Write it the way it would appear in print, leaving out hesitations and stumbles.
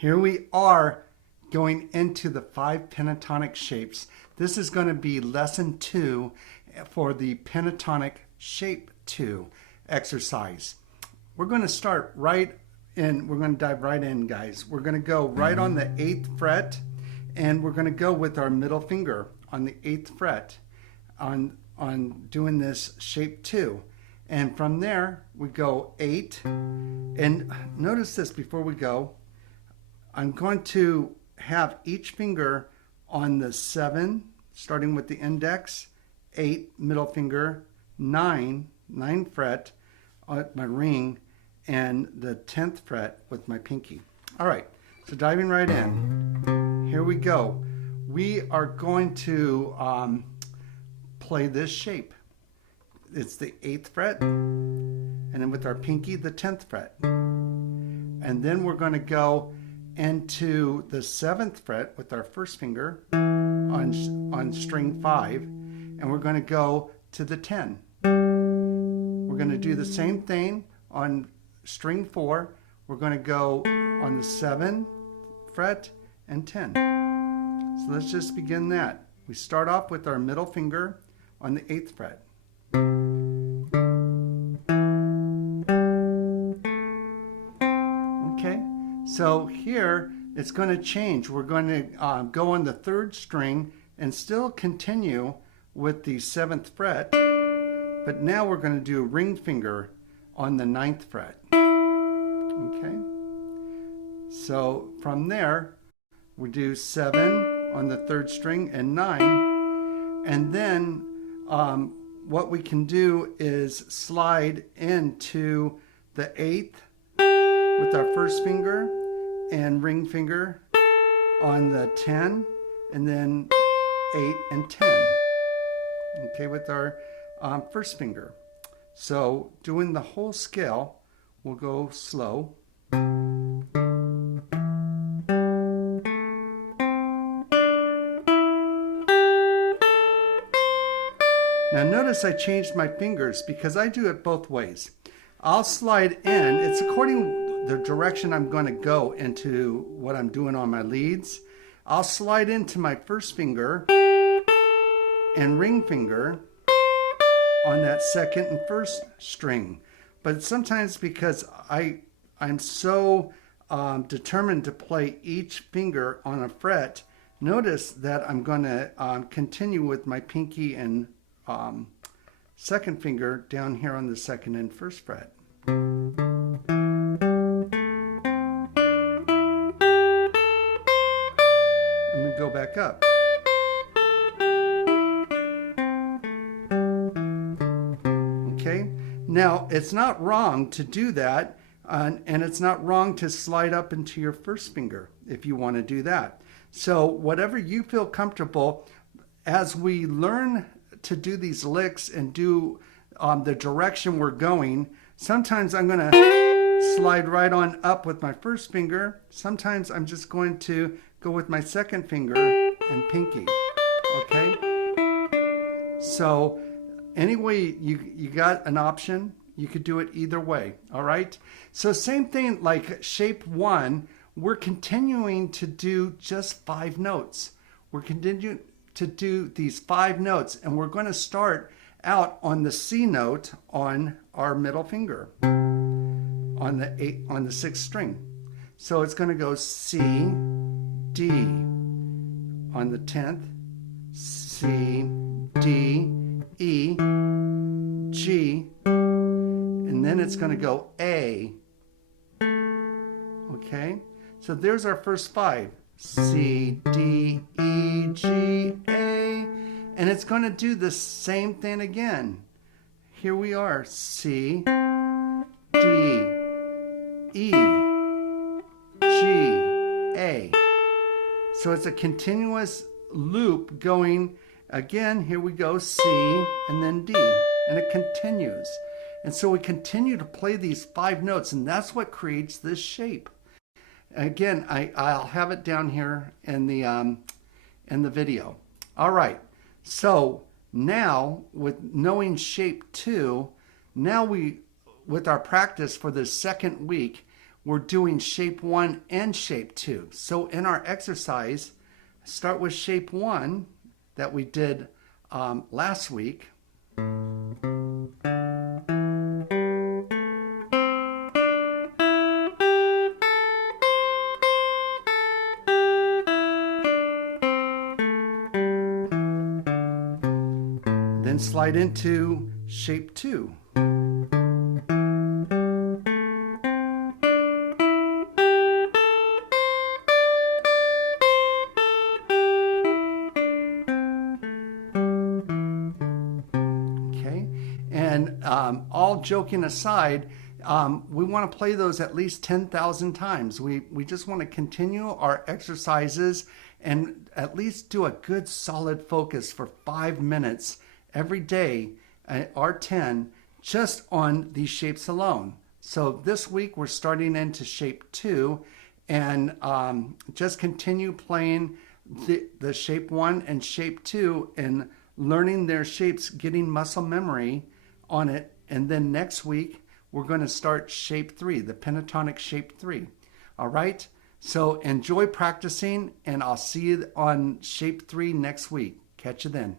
Here we are going into the 5 pentatonic shapes. This is going to be lesson 2 for the pentatonic shape 2 exercise. We're going to start right in, we're going to dive right in, guys. We're going to go right on the 8th fret, and we're going to go with our middle finger on the 8th fret on doing this shape 2. And from there, we go 8. And notice this before we go. I'm going to have each finger on the 7, starting with the index, 8, middle finger, 9 fret at my ring, and the 10th fret with my pinky. All right, so diving right in. Here we go. We are going to play this shape. It's the 8th fret, and then with our pinky, the 10th fret. And then we're going to go into the 7th fret with our first finger on string 5, and we're going to go to the 10. We're going to do the same thing on string 4. We're going to go on the 7th fret and 10. So let's just begin that. We start off with our middle finger on the 8th fret. Okay, so here it's going to change. We're going to go on the 3rd string and still continue with the 7th fret, but now we're going to do a ring finger on the 9th fret. Okay, so from there we do 7 on the 3rd string and 9, and then what we can do is slide into the 8th with our first finger and ring finger on the 10, and then 8 and 10. Okay, with our first finger. So doing the whole scale, we'll go slow. Now notice I changed my fingers because I do it both ways. I'll slide in. It's according the direction I'm going to go into what I'm doing on my leads. I'll slide into my first finger and ring finger on that 2nd and 1st string. But sometimes because I'm so determined to play each finger on a fret, notice that I'm going to continue with my pinky and 2nd finger down here on the 2nd and 1st fret. And then go back up. Okay, now it's not wrong to do that, and it's not wrong to slide up into your first finger if you want to do that. So whatever you feel comfortable, as we learn to do these licks and do the direction we're going, sometimes I'm going to slide right on up with my first finger. Sometimes I'm just going to go with my 2nd finger and pinky. Okay, so anyway, you got an option. You could do it either way. All right, so same thing like shape 1, we're continuing to do just 5 notes. We're continuing to do these 5 notes, and we're going to start out on the C note on our middle finger on the 6th string. So it's going to go C, D on the 10th, C, D, E, G, and then it's going to go A. Okay, so there's our first 5. C, D, E, G, A, and it's going to do the same thing again. Here we are, C, D, E, G, A. So it's a continuous loop going again. Here we go, C, and then D, and it continues. And so we continue to play these 5 notes, and that's what creates this shape. Again, I'll have it down here in the video. All right, so now with knowing shape 2, now with our practice for the 2nd week, we're doing shape 1 and shape 2. So in our exercise, start with shape 1 that we did last week. Then slide into shape 2. Okay, and all joking aside, we want to play those at least 10,000 times. We just want to continue our exercises and at least do a good solid focus for 5 minutes every day, or 10, just on these shapes alone. So this week we're starting into shape 2 and just continue playing the shape 1 and shape 2 and learning their shapes, getting muscle memory on it. And then next week we're going to start shape 3, the pentatonic shape 3. All right, so enjoy practicing, and I'll see you on shape 3 next week. Catch you then.